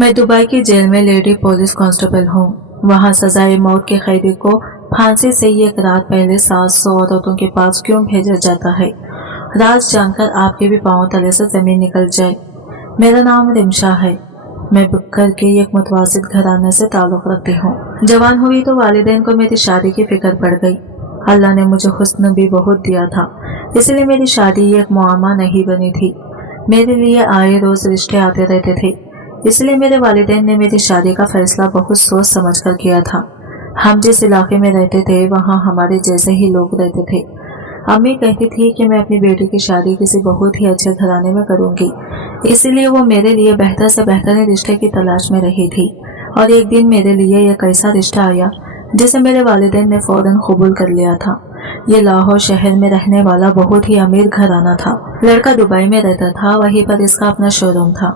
मैं दुबई की जेल में लेडी पुलिस कांस्टेबल हूँ। वहाँ सजाए मौत के कैदी को फांसी से एक रात पहले 700 औरतों के पास क्यों भेजा जाता है? राज जानकर आपके भी पांव तले से जमीन निकल जाए। मेरा नाम रिमशा है। मैं बुक्कर के एक मुतवासित घराने से ताल्लुक रखती हूँ। जवान हुई तो वालिदैन को मेरी शादी की फिक्र पड़ गई। अल्लाह ने मुझे हुस्न भी बहुत दिया था, इसलिए मेरी शादी एक मुआमा नहीं बनी थी। मेरे लिए आए रोज रिश्ते आते रहते थे, इसलिए मेरे वालिदैन ने मेरी शादी का फैसला बहुत सोच समझ कर किया था। हम जिस इलाके में रहते थे वहाँ हमारे जैसे ही लोग रहते थे। अम्मी कहती थी कि मैं अपनी बेटी की शादी किसी बहुत ही अच्छे घराने में करूंगी, इसलिए वो मेरे लिए बेहतर से बेहतर रिश्ते की तलाश में रही थी। और एक दिन मेरे लिए एक ऐसा रिश्ता आया जिसे मेरे वालिदैन ने फौरन कबूल कर लिया था। ये लाहौर शहर में रहने वाला बहुत ही अमीर घराना था। लड़का दुबई में रहता था, वहीं पर इसका अपना शोरूम था।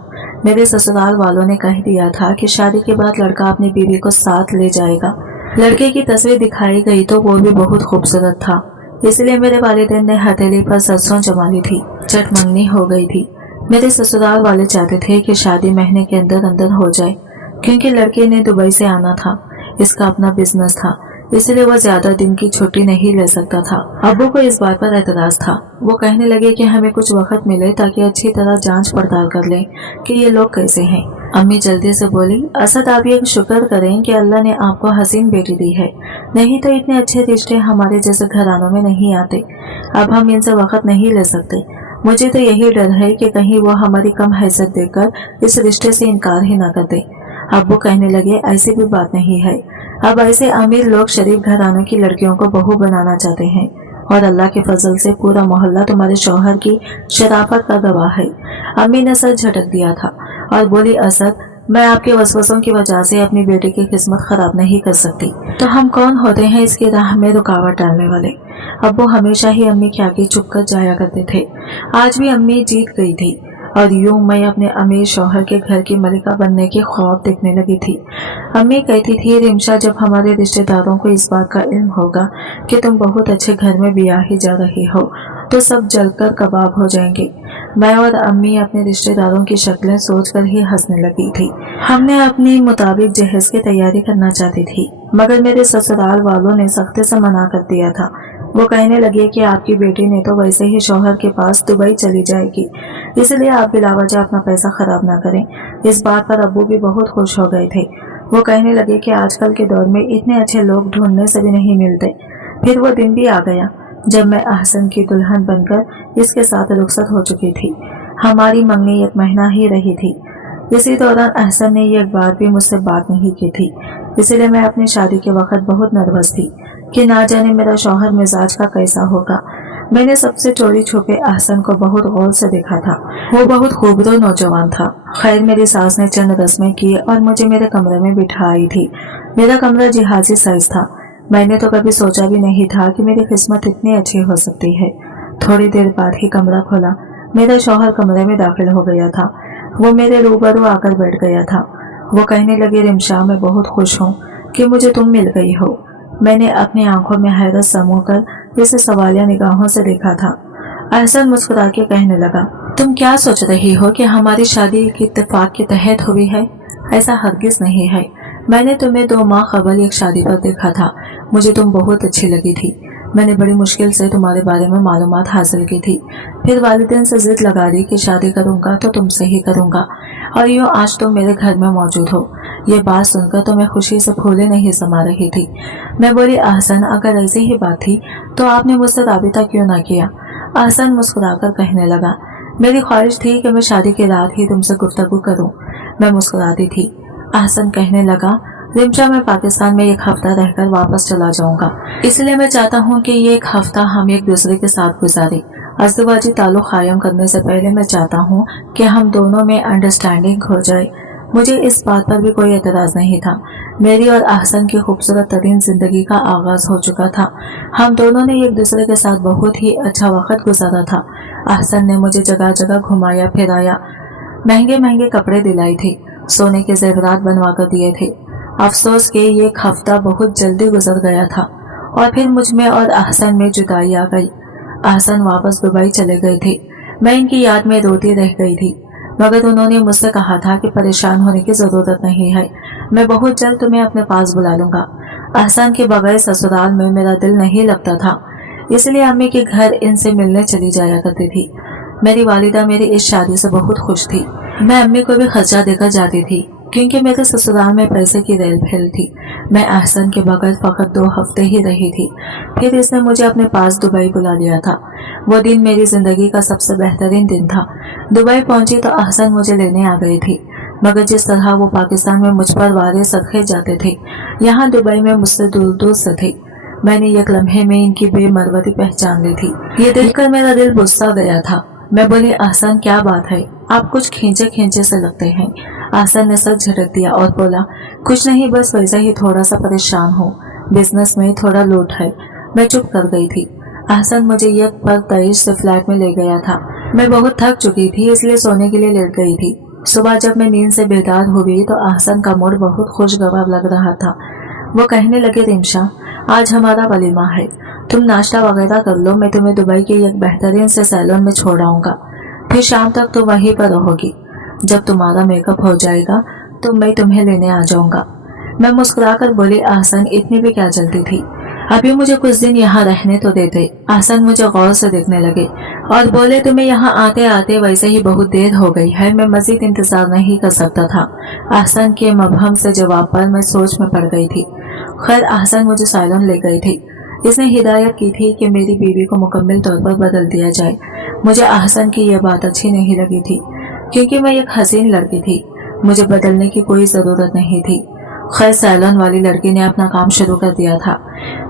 मेरे ससुराल वालों ने कह दिया था कि शादी के बाद लड़का अपनी बीवी को साथ ले जाएगा। लड़के की तस्वीर दिखाई गई तो वो भी बहुत खूबसूरत था, इसलिए मेरे वालिदैन ने हथेली पर सरसों जमा ली थी। चट मंगनी हो गई थी। मेरे ससुराल वाले चाहते थे कि शादी महीने के अंदर अंदर हो जाए, क्योंकि लड़के ने दुबई से आना था। इसका अपना बिजनेस था, इसलिए वो ज्यादा दिन की छुट्टी नहीं ले सकता था। अब्बू को इस बात पर एतराज था। वो कहने लगे कि हमें कुछ वक्त मिले ताकि अच्छी तरह जांच पड़ताल कर लें कि ये लोग कैसे हैं। अम्मी जल्दी से बोली, असद आप ये शुक्र करें कि अल्लाह ने आपको हसीन बेटी दी है, नहीं तो इतने अच्छे रिश्ते हमारे जैसे घरानों में नहीं आते। अब हम इनसे वक्त नहीं ले सकते। मुझे तो यही डर है कि कहीं वो हमारी कम हैसियत देखकर इस रिश्ते से इनकार ही न कर दे। अब्बू कहने लगे, ऐसी भी बात नहीं है। अब ऐसे अमीर लोग शरीफ घरानों की लड़कियों को बहू बनाना चाहते हैं, और अल्लाह के फजल से पूरा मोहल्ला तुम्हारे शौहर की शराफत का गवाह है। अम्मी ने सर झटक दिया था और बोली, असद मैं आपके वसवसों की वजह से अपनी बेटी की किस्मत खराब नहीं कर सकती। तो हम कौन होते हैं इसकी राह में रुकावट डालने वाले? अब्बू हमेशा ही अम्मी के आगे चुप कर जाया करते थे। आज भी अम्मी जीत गई थी और यूं मैं अपने अमीर शौहर के घर की मलिका बनने के ख्वाब देखने लगी थी। अम्मी कहती थी, रिमशा जब हमारे रिश्तेदारों को इस बात का इल्म होगा कि तुम बहुत अच्छे घर में ब्याही जा रही हो तो सब जलकर कबाब हो जाएंगे। मैं और अम्मी अपने रिश्तेदारों की शक्लें सोचकर ही हंसने लगी थी। हमने अपनी मुताबिक जहेज की तैयारी करना चाहती थी, मगर मेरे ससुराल वालों ने सख्ती से मना कर दिया था। वो कहने लगे कि आपकी बेटी ने तो वैसे ही शौहर के पास दुबई चली जाएगी, इसलिए आप बिलावजह अपना पैसा खराब ना करें। इस बात पर अब्बू भी बहुत खुश हो गए थे। वो कहने लगे कि आजकल के दौर में इतने अच्छे लोग ढूंढने से भी नहीं मिलते। फिर वो दिन भी आ गया जब मैं अहसन की दुल्हन बनकर इसके साथ रुखसत हो चुकी थी। हमारी मंगनी 1 महीना ही रही थी। इसी दौरान अहसन ने एक बार भी मुझसे बात नहीं की थी, इसलिए मैं अपनी शादी के वक्त बहुत नर्वस थी कि ना जाने मेरा शौहर मिजाज का कैसा होगा। मैंने सबसे चोरी छुपे अहसन को बहुत गौर से देखा था। वो बहुत खूबसूरत नौजवान था। खैर मेरी सास ने चंद रस्में की और मुझे मेरे कमरे में बिठाई थी। मेरा कमरा जिहाजी साइज था। मैंने तो कभी सोचा भी नहीं था कि मेरी किस्मत इतनी अच्छी हो सकती है। थोड़ी देर बाद ही कमरा खोला। मेरा शौहर कमरे में दाखिल हो गया था। वो मेरे रूबरू आकर बैठ गया था। वो कहने लगे, रिमशा मैं बहुत खुश हूँ कि मुझे तुम मिल गई हो। मैंने अपनी आंखों में हैरत समूह कर इसे सवालिया निगाहों से देखा था। अहसन मुस्कुरा के कहने लगा, तुम क्या सोच रही हो कि हमारी शादी की इत्तेफाक के तहत हुई है? ऐसा हरगिज नहीं है। मैंने तुम्हें 2 माह कबल एक शादी पर देखा था। मुझे तुम बहुत अच्छी लगी थी। मैंने बड़ी मुश्किल से तुम्हारे बारे में मालूमात हासिल की थी। फिर वालिदैन से जिद लगा दी कि शादी करूंगा तो तुमसे ही करूंगा, और यूँ आज तुम मेरे घर में मौजूद हो। ये बात सुनकर तो मैं खुशी से फूले नहीं समा रही थी। मैं बोली, अहसन अगर ऐसी ही बात थी तो आपने मुझसे राबिता क्यों ना किया? अहसन मुस्कुराकर कहने लगा, मेरी ख्वाहिश थी कि मैं शादी की रात ही तुमसे गुफ्तगू करूं। मैं मुस्कुराती थी। अहसन कहने लगा, रिमशा मैं पाकिस्तान में 1 हफ्ता रहकर वापस चला जाऊंगा, इसलिए मैं चाहता हूँ कि ये 1 हफ्ता हम एक दूसरे के साथ गुजारें। अज़दवाजी ताल्लुक कायम करने से पहले मैं चाहता हूँ कि हम दोनों में अंडरस्टैंडिंग हो जाए। मुझे इस बात पर भी कोई एतराज नहीं था। मेरी और अहसन की खूबसूरत तरीन जिंदगी का आगाज हो चुका था। हम दोनों ने एक दूसरे के साथ बहुत ही अच्छा वक्त गुजारा था। अहसन ने मुझे जगह जगह घुमाया फिराया, महंगे महंगे कपड़े दिलाई थे, सोने के जेवरात बनवा कर दिए थे। अफसोस के ये 1 हफ्ता बहुत जल्दी गुजर गया था और फिर मुझ में और अहसन में जुदाई आ गई। अहसन वापस दुबई चले गए थे। मैं इनकी याद में रोती रह गई थी। मगर उन्होंने मुझसे कहा था कि परेशान होने की जरूरत नहीं है, मैं बहुत जल्द तुम्हें अपने पास बुला लूंगा। अहसान के बगैर ससुराल में मेरा दिल नहीं लगता था, इसलिए अम्मी के घर इनसे मिलने चली जाया करती थी। मेरी वालिदा मेरी इस शादी से बहुत खुश थी। मैं अम्मी को भी खर्चा देकर जाती थी, क्योंकि मेरे ससुराल में पैसे की रेल फेल थी। मैं अहसन के बगैर फकत 2 हफ्ते ही रही थी, फिर इसने मुझे अपने पास दुबई बुला लिया था। वो दिन मेरी जिंदगी का सबसे बेहतरीन दिन था। दुबई पहुंची तो अहसन मुझे लेने आ गई थी, मगर जिस तरह वो पाकिस्तान में मुझ पर वारे सदके जाते थे, यहाँ दुबई में मुझसे दूर दूर से थे। मैंने एक लम्हे में इनकी बेमरवती पहचान ली थी। ये देखकर मेरा दिल गुस्सा गया था। मैं बोली, अहसन क्या बात है, आप कुछ खींचे खींचे से लगते हैं। अहसन ने सर झटक दिया और बोला, कुछ नहीं, बस वैसे ही थोड़ा सा परेशान हूँ, बिजनेस में थोड़ा लोट है। मैं चुप कर गई थी। अहसन मुझे एक पर 23 से फ्लैट में ले गया था। मैं बहुत थक चुकी थी, इसलिए सोने के लिए लेट गई थी। सुबह जब मैं नींद से बेदार हुई तो अहसन का मूड बहुत खुशगवार लग रहा था। वो कहने लगे, रिमशा आज हमारा वलीमा है, तुम नाश्ता वगैरह कर लो, मैं तुम्हें दुबई के एक बेहतरीन से सैलून में छोड़ आऊंगा, फिर शाम तक तुम वहीं पर रहोगी। जब तुम्हारा मेकअप हो जाएगा तो मैं तुम्हें लेने आ जाऊंगा। मैं मुस्कुराकर बोली, अहसन इतनी भी क्या जल्दी थी, अभी मुझे कुछ दिन यहाँ रहने तो देते। अहसन मुझे गौर से देखने लगे और बोले, तुम्हें यहाँ आते आते वैसे ही बहुत देर हो गई है, मैं मजीद इंतजार नहीं कर सकता था। अहसन के मबहम से जवाब पर मैं सोच में पड़ गई थी। खैर अहसन मुझे सैलून ले गई थी। इसने हिदायत की थी कि मेरी बीवी को मुकम्मल तौर पर बदल दिया जाए। मुझे अहसन की यह बात अच्छी नहीं लगी थी, क्योंकि मैं एक हसीन लड़की थी, मुझे बदलने की कोई ज़रूरत नहीं थी। खैर सैलून वाली लड़की ने अपना काम शुरू कर दिया था।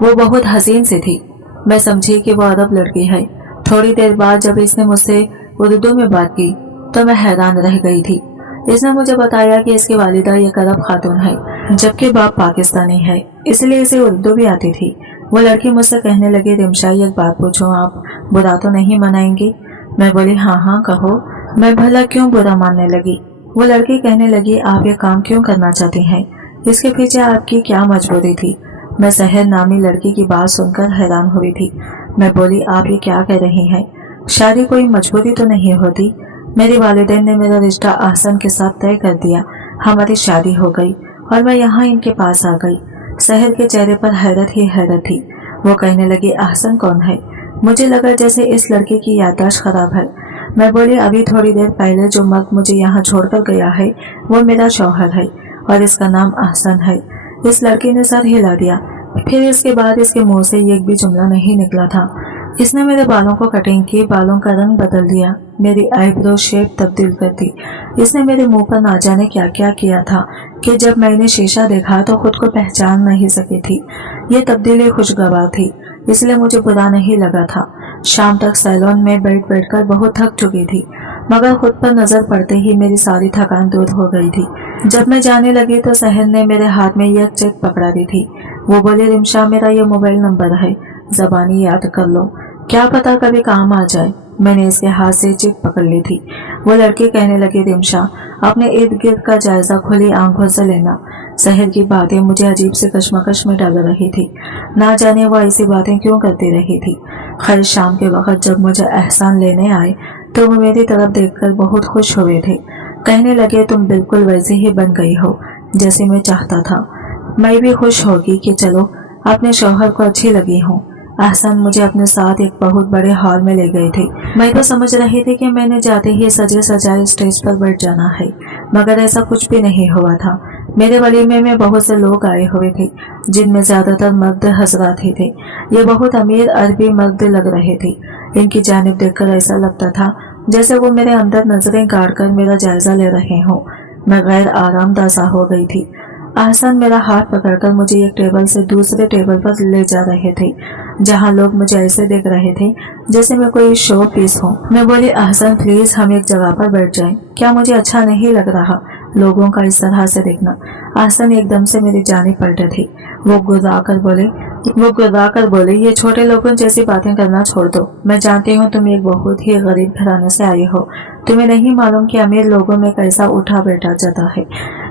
वो बहुत हसीन सी थी। मैं समझी कि वो अरब लड़की है। थोड़ी देर बाद जब इसने मुझसे उर्दू में बात की तो मैं हैरान रह गई थी। इसने मुझे बताया कि इसकी वालिदा एक अरब खातून है, जबकि बाप पाकिस्तानी है, इसलिए इसे उर्दू भी आती थी। वो लड़की मुझसे कहने लगी, रिमशा एक बात पूछूं, आप बुरा तो नहीं मनाएंगी? मैं बोली, हाँ हाँ कहो। मैं भला क्यों बुरा मानने लगी? वो लड़की कहने लगी, आप ये काम क्यों करना चाहती हैं? इसके पीछे आपकी क्या मजबूरी थी? मैं सहर नामी लड़की की बात सुनकर हैरान हुई थी। मैं बोली, आप ये क्या कह रही हैं? शादी कोई मजबूरी तो नहीं होती। मेरी वालिदैन ने मेरा रिश्ता अहसन के साथ तय कर दिया, हमारी शादी हो गई और मैं यहाँ इनके पास आ गई। सहर के चेहरे पर हैरत ही हैरत थी। वो कहने लगी, अहसन कौन है? मुझे लगा जैसे इस लड़के की याददाश्त खराब है। मैं बोली, अभी थोड़ी देर पहले जो मर्द मुझे यहाँ छोड़कर गया है वो मेरा शौहर है और इसका नाम अहसन है। इस लड़की ने सर हिला दिया। फिर इसके बाद इसके मुंह से एक भी जुमला नहीं निकला था। इसने मेरे बालों को कटिंग की, बालों का रंग बदल दिया, मेरी आईब्रो शेप तब्दील कर दी। इसने मेरे मुंह पर ना जाने क्या क्या किया था कि जब मैंने शीशा देखा तो खुद को पहचान नहीं सकी थी। ये तब्दीली खुशगवार थी, इसलिए मुझे बुरा नहीं लगा था। शाम तक सैलून में बैठ बैठकर बहुत थक चुकी थी, मगर खुद पर नजर पड़ते ही मेरी सारी थकान दूर हो गई थी। जब मैं जाने लगी तो सहर ने मेरे हाथ में यह चेक पकड़ा दी थी। वो बोले, रिमशा मेरा ये मोबाइल नंबर है, ज़बानी याद कर लो, क्या पता कभी काम आ जाए। मैंने इसके हाथ से चेक पकड़ ली थी। वो लड़की कहने लगी, रिमशा अपने इर्द गिर्द का जायजा खुली आंखों से लेना। सहर की बातें मुझे अजीब से कश्मकश में डाल रही थी। ना जाने वो ऐसी बातें क्यों करती रही थी। खैर शाम के वक्त जब मुझे एहसान लेने आए तो वो मेरी तरफ देखकर बहुत खुश हुए थे। कहने लगे, तुम बिल्कुल वैसे ही बन गई हो जैसे मैं चाहता था। मैं भी खुश होगी कि चलो अपने शौहर को अच्छी लगी हूँ। अहसन मुझे अपने साथ एक बहुत बड़े हॉल में ले गए थे। मैं तो समझ रही थी कि मैंने जाते ही सजे सजाए स्टेज पर बैठ जाना है, मगर ऐसा कुछ भी नहीं हुआ था। मेरे वलीमे में बहुत से लोग आए हुए थे, जिनमें ज्यादातर मर्द हजरात ही थे। ये बहुत अमीर अरबी मर्द लग रहे थे। इनकी जानिब देखकर ऐसा लगता था जैसे वो मेरे अंदर नजरें गाड़ कर मेरा जायजा ले रहे हों। मैं गैर आरामदा सा हो गई थी। अहसन मेरा हाथ पकड़कर मुझे एक टेबल से दूसरे टेबल पर ले जा रहे थे, जहां लोग मुझे ऐसे देख रहे थे जैसे मैं कोई शो पीस हूँ। मैं बोली, अहसन प्लीज हम एक जगह पर बैठ जाएं। क्या मुझे अच्छा नहीं लग रहा लोगों का इस तरह से देखना। अहसन एकदम से मेरी जानिब पलटे थे। वो गुर्रा कर बोले, वो गुर्रा कर बोले, ये छोटे लोगों जैसी बातें करना छोड़ दो। मैं जानती हूँ तुम एक बहुत ही गरीब घराने से आई हो। तुम्हें नहीं मालूम कि अमीर लोगों में कैसा उठा बैठा जाता है।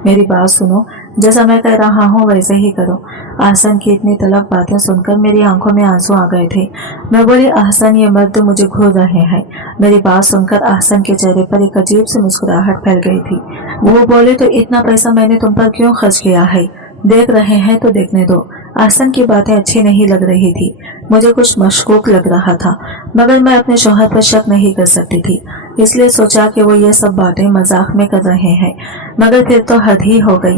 मेरी बात सुनो, जैसा मैं कह रहा हूँ वैसे ही करो। आहसन की इतनी तलब बातें सुनकर मेरी आंखों में आंसू आ गए थे। मैं बोली, आहसन ये मर्द मुझे घूर रहे हैं। मेरी बात सुनकर आहसन के चेहरे पर एक अजीब सी मुस्कुराहट फैल गई थी। वो बोले, तो इतना पैसा मैंने तुम पर क्यों खर्च किया है? देख रहे हैं तो देखने दो। आहसन की बातें अच्छी नहीं लग रही थी। मुझे कुछ मशकूक लग रहा था, मगर मैं अपने शौहर पर शक नहीं कर सकती थी। इसलिए सोचा कि वो ये सब बातें मजाक में कर रहे हैं, मगर फिर तो हद ही हो गई।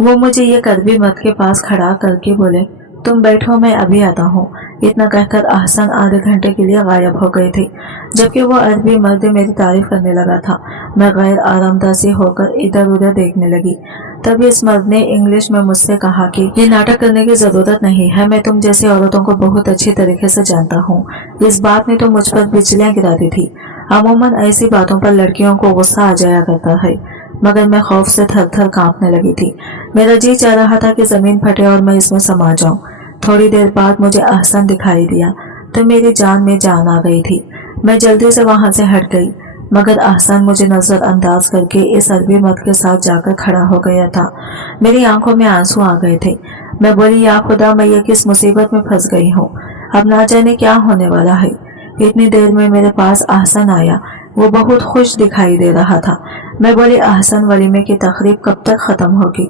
वो मुझे ये कड़वी मत के पास खड़ा करके बोले, तुम बैठो, मैं अभी आता हूँ। इतना कहकर आहसन आधे घंटे के लिए गायब हो गए थे। जबकि वो अरबी मर्द मेरी तारीफ करने लगा था, मैं गैर आरामदा सी होकर इधर उधर देखने लगी। तभी इस मर्द ने इंग्लिश में मुझसे कहा कि ये नाटक करने की जरूरत नहीं है, मैं तुम जैसी औरतों को बहुत अच्छी तरीके से जानता हूँ। इस बात ने तो मुझ पर बिजलियां गिरा दी थी। अमूमन ऐसी बातों पर लड़कियों को गुस्सा आ जाया करता है, मगर मैं खौफ से थर थर कांपने लगी थी। मेरा जी चाह रहा था कि जमीन फटे और मैं इसमें समा जाऊं। थोड़ी देर बाद मुझे आहसन दिखाई दिया तो मेरी जान में जान आ गई थी। मैं जल्दी से वहां से हट गई, मगर आहसन मुझे नजरअंदाज करके इस अरबी मर्द के साथ जाकर खड़ा हो गया था। मेरी आंखों में आंसू आ गए थे। मैं बोली, या खुदा, मैं ये किस मुसीबत में फंस गई हूँ। अब ना जाने क्या होने वाला है। इतनी देर में मेरे पास आहसन आया। वो बहुत खुश दिखाई दे रहा था। मैं बोली, आहसन, वलीमे की तकरीब कब तक खत्म होगी?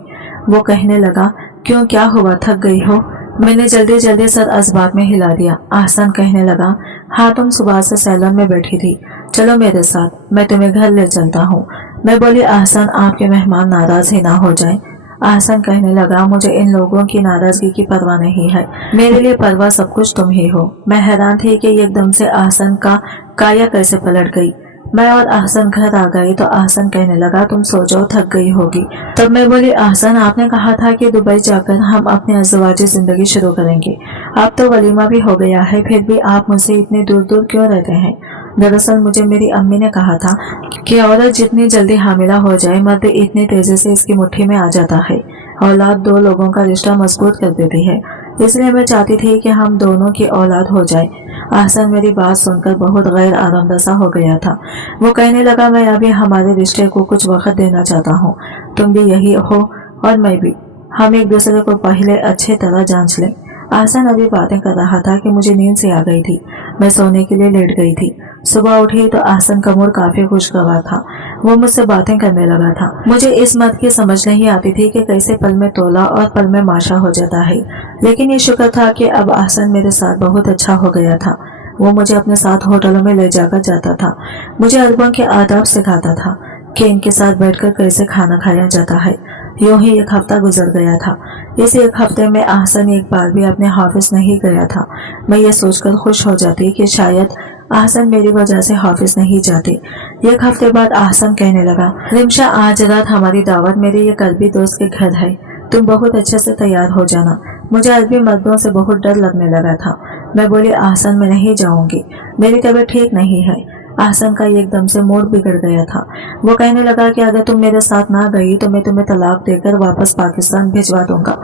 वो कहने लगा, क्यों, क्या हुआ, थक गई हो? मैंने जल्दी जल्दी सर असबाब में हिला दिया। आहसन कहने लगा, हाँ, तुम सुबह से सैलून में बैठी थी, चलो मेरे साथ, मैं तुम्हें घर ले चलता हूँ। मैं बोली, आहसन, आपके मेहमान नाराज ही ना हो जाएं। आहसन कहने लगा, मुझे इन लोगों की नाराजगी की परवाह नहीं है, मेरे लिए परवाह सब कुछ तुम ही हो। मैं हैरान थी कि एकदम से आहसन का काया कैसे पलट गई। मैं और आहसन घर आ गई तो आहसन कहने लगा, तुम सो जाओ, थक गई होगी। तब मैं बोली, आहसन, आपने कहा था कि दुबई जाकर हम अपनी अज़वाजी जिंदगी शुरू करेंगे। अब तो वलीमा भी हो गया है, फिर भी आप मुझसे इतने दूर दूर क्यों रहते हैं? दरअसल मुझे मेरी अम्मी ने कहा था कि औरत जितनी जल्दी हामिला हो जाए, मर्द इतनी तेजी से इसकी मुट्ठी में आ जाता है। औलाद दो लोगों का रिश्ता मजबूत कर देती है, इसलिए मैं चाहती थी कि हम दोनों की औलाद हो जाए। आहसन मेरी बात सुनकर बहुत गैर आरामदा हो गया था। वो कहने लगा, मैं अभी हमारे रिश्ते को कुछ वक्त देना चाहता हूँ। तुम भी यही हो और मैं भी। हम एक दूसरे को पहले अच्छे तरह जांच लें। आहसन अभी बातें कर रहा था कि मुझे नींद से आ गई थी। मैं सोने के लिए लेट गई थी। सुबह उठी तो आहसन का मूड काफी खुशगवार था। वो मुझसे बातें करने लगा था। मुझे इस मत की समझ नहीं आती थी कि कैसे पल में तोला और पल में माशा हो जाता है, लेकिन ये शुक्र था कि अब आहसन मेरे साथ बहुत अच्छा हो गया था। वो मुझे अपने साथ होटलों में ले जाकर जाता था, मुझे अरबों के आदाब सिखाता था कि इनके साथ बैठकर कैसे खाना खाया जाता है। यूं ही एक हफ्ता गुजर गया था। इस एक हफ्ते में आहसन एक बार भी अपने ऑफिस नहीं गया था। मैं ये सोचकर खुश हो जाती कि शायद आहसन मेरी वजह से ऑफिस नहीं जाते। एक हफ्ते बाद आहसन कहने लगा, रिमशा, आज रात हमारी दावत मेरे ये अरबी दोस्त के घर है, तुम बहुत अच्छे से तैयार हो जाना। मुझे अरबी मर्दों से बहुत डर लगने लगा था। मैं बोली, आहसन, मैं नहीं जाऊंगी, मेरी तबीयत ठीक नहीं है। आहसन का एकदम से मूड बिगड़ गया था। वो कहने लगा कि अगर तुम मेरे साथ ना गई तो मैं तुम्हें तलाक देकर वापस पाकिस्तान भिजवा दूंगा।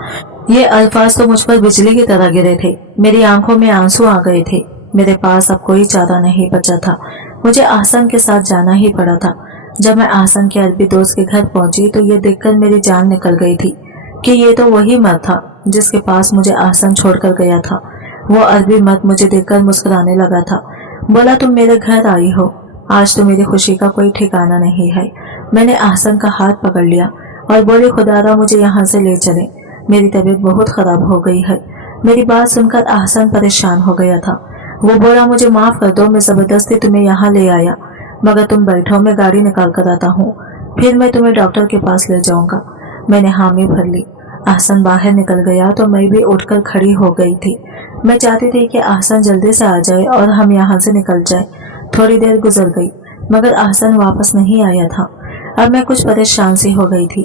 ये अल्फाज तो मुझ पर बिजली की तरह गिरे थे। मेरी आंखों में आंसू आ गए थे। मेरे पास अब कोई चारा नहीं बचा था। मुझे आहसन के साथ जाना ही पड़ा था। जब मैं आहसन के अरबी दोस्त के घर पहुंची तो ये देखकर मेरी जान निकल गई थी कि ये तो वही मर्द था जिसके पास मुझे आहसन छोड़कर गया था। वो अरबी मर्द मुझे देखकर मुस्कुराने लगा था। बोला, तुम मेरे घर आई हो, आज तो मेरी खुशी का कोई ठिकाना नहीं है। मैंने आहसन का हाथ पकड़ लिया और बोली, खुदारा मुझे यहाँ से ले चले, मेरी तबीयत बहुत खराब हो गई है। मेरी बात सुनकर आहसन परेशान हो गया था। वो बोला, मुझे माफ कर दो, मैं जबरदस्ती तुम्हें यहाँ ले आया, मगर तुम बैठो, मैं गाड़ी निकाल कर आता हूँ, फिर मैं तुम्हें डॉक्टर के पास ले जाऊंगा। मैंने हामी भर ली। आहसन बाहर निकल गया तो मैं भी उठकर खड़ी हो गई थी। मैं चाहती थी कि आहसन जल्दी से आ जाए और हम यहाँ से निकल जाए। थोड़ी देर गुजर गई मगर आहसन वापस नहीं आया था। अब मैं कुछ परेशान सी हो गई थी।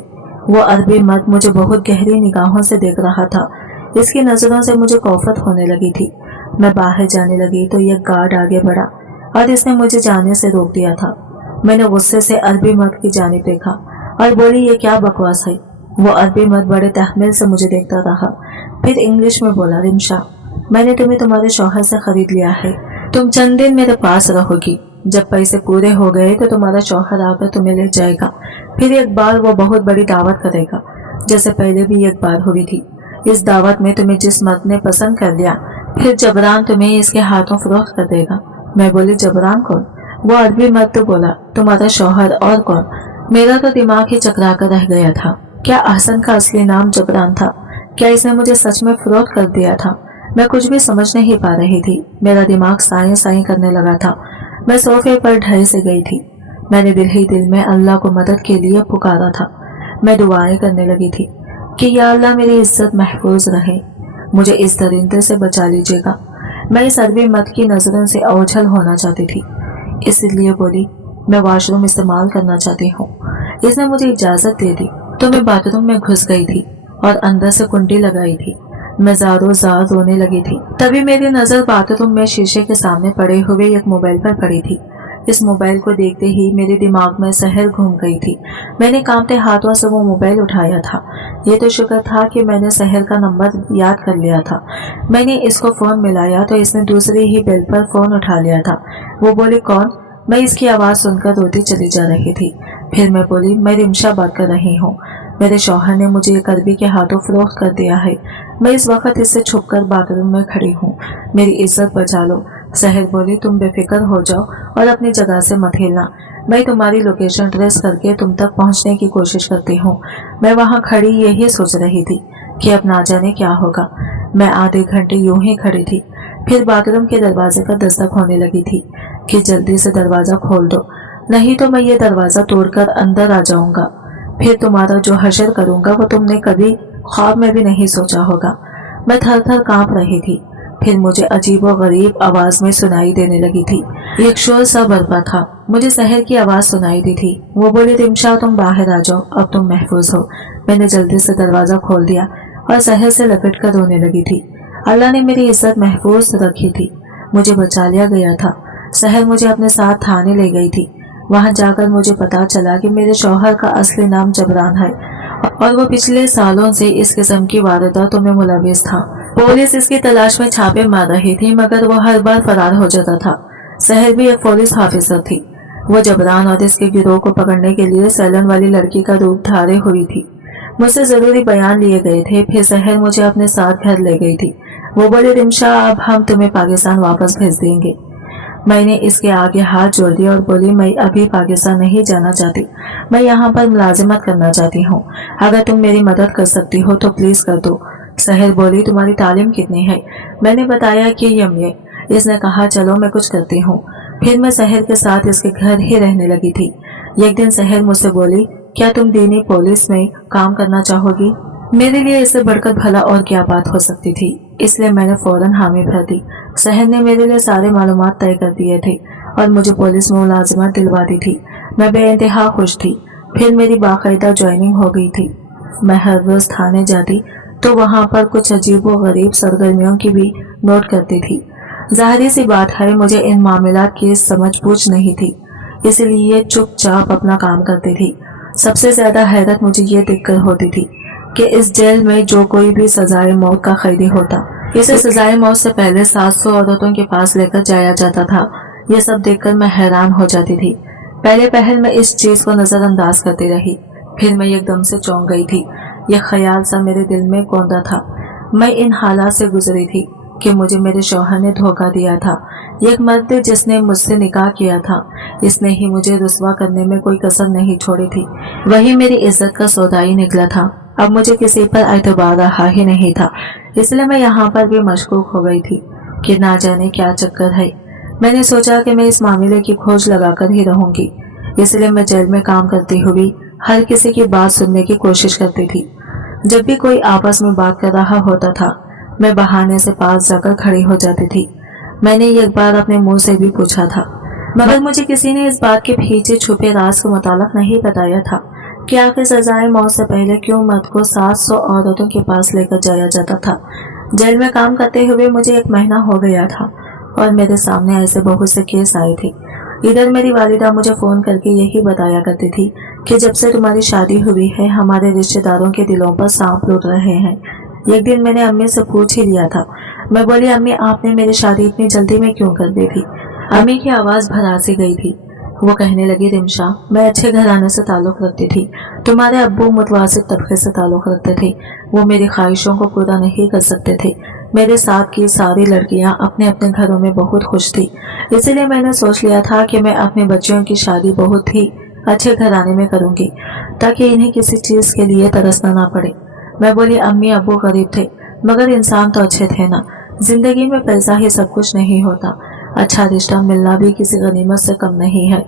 वो अरबी मर्द मुझे बहुत गहरी निगाहों से देख रहा था। इसकी नजरों से मुझे खौफत होने लगी थी। मैं बाहर जाने लगी तो यह गार्ड आगे बढ़ा और इसने मुझे जाने से रोक दिया था। मैंने गुस्से से अरबी मर्द की जानिब देखा और बोली, ये क्या बकवास है? वो अरबी मर्द बड़े तहमील से मुझे देखता रहा, फिर इंग्लिश में बोला, रिमशा, मैंने तुम्हें तुम्हारे शौहर से खरीद लिया है, तुम चंद दिन मेरे पास रहोगी, जब पैसे पूरे हो गए तो तुम्हारा शौहर आकर तुम्हें ले जाएगा, फिर एक बार वो बहुत बड़ी दावत करेगा, जैसे पहले भी एक बार हुई थी। इस दावत में तुम्हें जिस मर्द ने पसंद कर लिया, फिर जबरान तुम्हें इसके हाथों फरोख्त कर देगा। मैं बोली, जबरान कौन? वो अरबी मर्द तो बोला, तुम्हारा शौहर, और कौन? मेरा तो दिमाग ही चकरा कर रह गया था। क्या अहसन का असली नाम जबरान था? क्या इसने मुझे सच में फरोख्त कर दिया था? मैं कुछ भी समझ नहीं पा रही थी। मेरा दिमाग साई साई करने लगा था। मैं सोफे पर ढह से गई थी। मैंने दिल ही दिल में अल्लाह को मदद के लिए पुकारा था। मैं दुआएं करने लगी थी कि या अल्लाह मेरी इज्जत महफूज रहे, मुझे इस दरिंदे से बचा लीजिएगा। मैं इस अरबी मर्द की नजरों से ओझल होना चाहती थी, इसलिए बोली, मैं वॉशरूम इस्तेमाल करना चाहती हूँ। इसने मुझे इजाजत दे दी तो मैं बाथरूम में घुस गई थी और अंदर से कुंडी लगाई थी। मैं ज़ारो ज़ार रोने लगी थी। तभी मेरी नजर बाथरूम में शीशे के सामने पड़े हुए एक मोबाइल पर पड़ी थी। इस मोबाइल को देखते ही मेरे दिमाग में सहर घूम गई थी। मैंने कांपते हाथों से वो मोबाइल उठाया था। ये तो शुक्र था कि मैंने सहर का नंबर याद कर लिया था। मैंने इसको फोन मिलाया तो इसने दूसरी ही बेल पर फोन उठा लिया था। वो बोली, कौन? मैं इसकी आवाज सुनकर रोती चली जा रही थी। फिर मैं बोली, मैं रिमशा बात कर रही हूँ। मेरे शौहर ने मुझे एक अरबी के हाथों फरोख्त कर दिया है। मैं इस वक्त इससे छुपकर बाथरूम में खड़ी हूँ। मेरी इज्जत बचा लो। सहर बोली, तुम बेफिक्र हो जाओ और अपनी जगह से मत हिलना। मैं तुम्हारी लोकेशन ट्रेस करके तुम तक पहुँचने की कोशिश करती हूँ। मैं वहाँ खड़ी यही सोच रही थी कि अब ना जाने क्या होगा। मैं आधे घंटे यूं ही खड़ी थी। फिर बाथरूम के दरवाजे का दस्तक होने लगी थी कि जल्दी से दरवाजा खोल दो, नहीं तो मैं ये दरवाजा तोड़कर अंदर आ जाऊंगा। फिर तुम्हारा जो हशर करूंगा वो तुमने कभी ख्वाब में भी नहीं सोचा होगा। मैं थर थर कांप रही थी। फिर मुझे अजीब और गरीब आवाज में सुनाई देने लगी थी। एक शोर सा बरपा था। मुझे सहर की आवाज सुनाई दी थी। वो बोली, रिमशा, तुम बाहर आ जाओ, अब तुम महफूज हो। मैंने जल्दी से दरवाजा खोल दिया और सहर से लपेट कर रोने लगी थी। अल्लाह ने मेरी इज्जत महफूज रखी थी, मुझे बचा लिया गया था। सहर मुझे अपने साथ थाने ले गई थी। वहां जाकर मुझे पता चला कि मेरे शौहर का असली नाम जबरान है और वो पिछले सालों से इस किस्म की वारदातों में मुलविस था। पुलिस इसकी तलाश में छापे मार रही थी, मगर वो हर बार फरार हो जाता था। सहर भी एक पुलिस ऑफिसर थी। वो जबरान और इसके गिरोह को पकड़ने के लिए सैलन वाली लड़की का रूप धारे हुई थी। मुझसे जरूरी बयान लिए गए थे। फिर सहर मुझे अपने साथ घर ले गई थी। वो बोले, रिमशा, अब हम तुम्हें पाकिस्तान वापस भेज देंगे। मैंने इसके आगे हाथ जोड़ दिया और बोली, मैं अभी पाकिस्तान नहीं जाना चाहती। मैं यहाँ पर मुलाजिमत करना चाहती हूँ। अगर तुम मेरी मदद कर सकती हो तो प्लीज कर दो। सहर बोली, तुम्हारी तालीम कितनी है? मैंने बताया कि एमए। इसने कहा, चलो मैं कुछ करती हूँ। फिर मैं सहर के साथ इसके घर ही रहने लगी थी। एक दिन सहर मुझसे बोली, क्या तुम दीनी पुलिस में काम करना चाहोगी? मेरे लिए इससे बढ़कर भला और क्या बात हो सकती थी, इसलिए मैंने फौरन हामी भर दी। सहर ने मेरे लिए सारे मालूमात तय कर दिए थे और मुझे पुलिस में मुलाजिमत दिलवा दी थी। मैं बेइंतहा खुश थी। फिर मेरी बाकायदा ज्वाइनिंग हो गई थी। मैं हर रोज थाने जाती तो वहाँ पर कुछ अजीब व गरीब सरगर्मियों की भी नोट करती थी। जाहिर सी बात है, मुझे इन मामलात की समझ बूझ नहीं थी, इसलिए चुपचाप अपना काम करती थी। सबसे ज्यादा हैरत मुझे ये देखकर होती थी कि इस जेल में जो कोई भी सजाए मौत का कैदी होता, इसे सजाए मौत से पहले 700 औरतों के पास लेकर जाया जाता था। ये सब देखकर मैं हैरान हो जाती थी। पहले पहल मैं इस चीज को नजरअंदाज करती रही, फिर मैं एकदम से चौंक गई थी। यह ख्याल सा मेरे दिल में कौंधा था। मैं इन हालात से गुजरी थी कि मुझे मेरे शौहर ने धोखा दिया था। एक मर्द जिसने मुझसे निकाह किया था, इसने ही मुझे रुस्वा करने में कोई कसर नहीं छोड़ी थी। वही मेरी इज्जत का सौदाई निकला था। अब मुझे किसी पर एतबार रहा ही नहीं था, इसलिए मैं यहाँ पर भी मशकूक हो गई थी कि ना जाने क्या चक्कर है। मैंने सोचा कि मैं इस मामले की खोज लगाकर ही रहूंगी, इसलिए मैं जेल में काम करती हुई हर किसी की बात सुनने की कोशिश करती थी। जब भी कोई आपस में बात कर रहा होता था, मैं बहाने से पास जाकर खड़ी हो जाती थी। मैंने एक बार अपने मुंह से भी पूछा था, मगर मुझे किसी ने इस बात के पीछे छुपे राज का मुतालिक नहीं बताया था कि आखिर सजाए मौत से पहले क्यों मर्द को 700 औरतों के पास लेकर जाया जाता था। जेल में काम करते हुए मुझे 1 महीना हो गया था और मेरे सामने ऐसे बहुत से केस आए थे। इधर मेरी वालिदा मुझे फोन करके यही बताया करती थी कि जब से तुम्हारी शादी हुई है हमारे रिश्तेदारों के दिलों पर सांप लौट रहे हैं। एक दिन मैंने अम्मी से पूछ ही लिया था। मैं बोली, अम्मी आपने मेरी शादी इतनी जल्दी में क्यों कर दी थी? अम्मी की आवाज भरा सी गई थी। वो कहने लगी, रिमशा, मैं अच्छे घराने से ताल्लुक रखती थी। तुम्हारे अब्बू मुतवासित तबके से ताल्लुक रखते थे। वो मेरी ख्वाहिशों को पूरा नहीं कर सकते थे। मेरे साथ की सारी लड़कियां अपने अपने घरों में बहुत खुश थी। इसीलिए मैंने सोच लिया था कि मैं अपने बच्चों की शादी बहुत ही अच्छे घराने में करूंगी, ताकि इन्हें किसी चीज के लिए तरसना ना पड़े। मैं बोली, अम्मी अब्बू गरीब थे मगर इंसान तो अच्छे थे ना। जिंदगी में पैसा ही सब कुछ नहीं होता। अच्छा रिश्ता मिलना भी किसी गनीमत से कम नहीं है।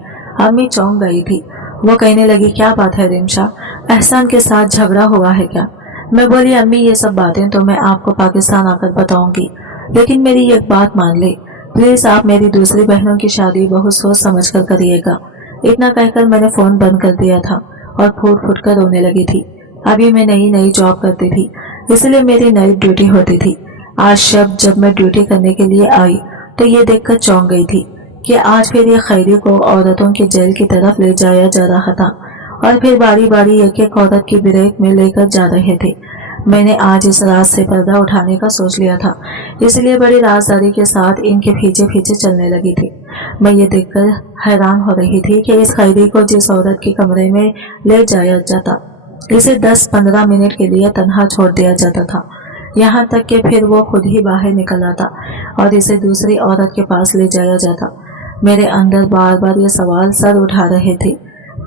अम्मी चौंक गई थी। वो कहने लगी, क्या बात है रिमशा, एहसान के साथ झगड़ा हुआ है क्या? मैं बोली, अम्मी ये सब बातें तो मैं आपको पाकिस्तान आकर बताऊंगी, लेकिन मेरी एक बात मान ले प्लीज। आप मेरी दूसरी बहनों की शादी बहुत सोच समझ कर करिएगा। इतना कहकर मैंने फोन बंद कर दिया था और फूट फूट कर रोने लगी थी। अभी मैं नई जॉब करती थी, इसलिए मेरी नई ड्यूटी होती थी। आज शब जब मैं ड्यूटी करने के लिए आई तो ये देखकर चौंक गई थी कि आज फिर ये खैरी को औरतों के जेल की तरफ ले जाया जा रहा था और फिर बारी बारी एक एक औरत की ब्रेक में लेकर जा रहे थे। मैंने आज इस रात से पर्दा उठाने का सोच लिया था, इसलिए बड़ी राजदारी के साथ इनके पीछे पीछे चलने लगी थी। मैं ये देखकर हैरान हो रही थी कि इस खैरी को जिस औरत के कमरे में ले जाया जाता, इसे 10-15 मिनट के लिए तन्हा छोड़ दिया जाता था। यहाँ तक कि फिर वो खुद ही बाहर निकल आता और इसे दूसरी औरत के पास ले जाया जाता। मेरे अंदर बार बार ये सवाल सर उठा रहे थे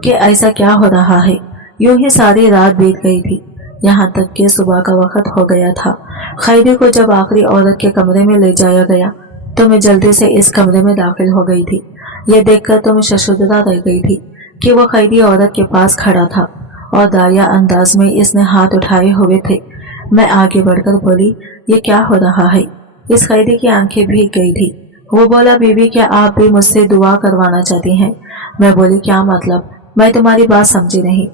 कि ऐसा क्या हो रहा है। यूं ही सारी रात बीत गई थी, यहाँ तक कि सुबह का वक्त हो गया था। खैरी को जब आखिरी औरत के कमरे में ले जाया गया तो मैं जल्दी से इस कमरे में दाखिल हो गई थी। ये देखकर तो मैं शर्मशुदा रह गई थी कि वो खैरी औरत के पास खड़ा था और दाया अंदाज में इसने हाथ उठाए हुए थे। मैं आगे बढ़कर बोली, ये क्या हो रहा है? इस खैरी की आंखें भीग गई थी। वो बोला, बीबी क्या आप भी मुझसे दुआ करवाना चाहती हैं? मैं बोली, क्या मतलब? मैं तुम्हारी बात समझी नहीं।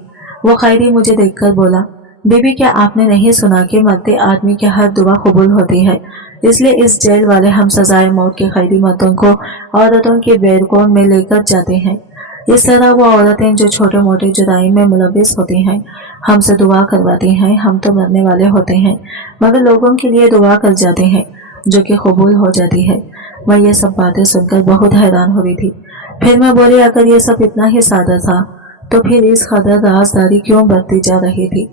वो खैरी मुझे देखकर बोला, बीबी क्या आपने नहीं सुना कि मरते आदमी की हर दुआ कबूल होती है? इसलिए इस जेल वाले हम सजाए मौत के खैरी मर्दों को औरतों के बैरकोन में लेकर जाते हैं। इस तरह वो औरतें जो छोटे मोटे जुराइम में मुलविस होती हैं हमसे दुआ करवाती हैं। हम तो मरने वाले होते हैं मगर लोगों के लिए दुआ कर जाते हैं जो कि कबूल हो जाती है। मैं ये सब बातें सुनकर बहुत हैरान हो रही थी। फिर मैं बोली, अगर ये सब इतना ही सादा था तो फिर इस कदर राजदारी क्यों बरती जा रही थी?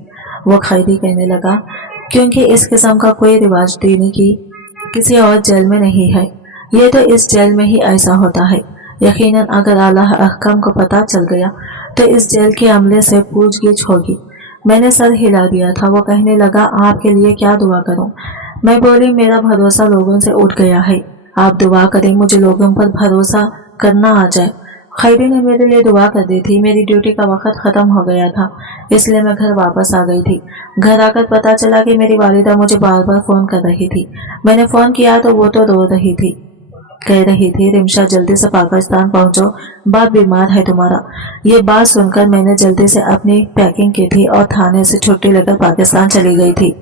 वो खैरी कहने लगा, क्योंकि इस किस्म का कोई रिवाज देने की किसी और जेल में नहीं है। ये तो इस जेल में ही ऐसा होता है। यकीनन अगर आला अहकम को पता चल गया तो इस जेल के अमले से पूछगिछ होगी। मैंने सर हिला दिया था। वो कहने लगा, आपके लिए क्या दुआ करूं? मैं बोली, मेरा भरोसा लोगों से उठ गया है। आप दुआ करें मुझे लोगों पर भरोसा करना आ जाए। खैरी ने मेरे लिए दुआ कर दी थी। मेरी ड्यूटी का वक्त खत्म हो गया था, इसलिए मैं घर वापस आ गई थी। घर आकर पता चला कि मेरी वालिदा मुझे बार बार फोन कर रही थी। मैंने फोन किया तो वो तो रो रही थी, कह रही थी, रिमशा जल्दी से पाकिस्तान पहुंचो, बाप बीमार है तुम्हारा। ये बात सुनकर मैंने जल्दी से अपनी पैकिंग की थी और थाने से छुट्टी लेकर पाकिस्तान चली गई थी।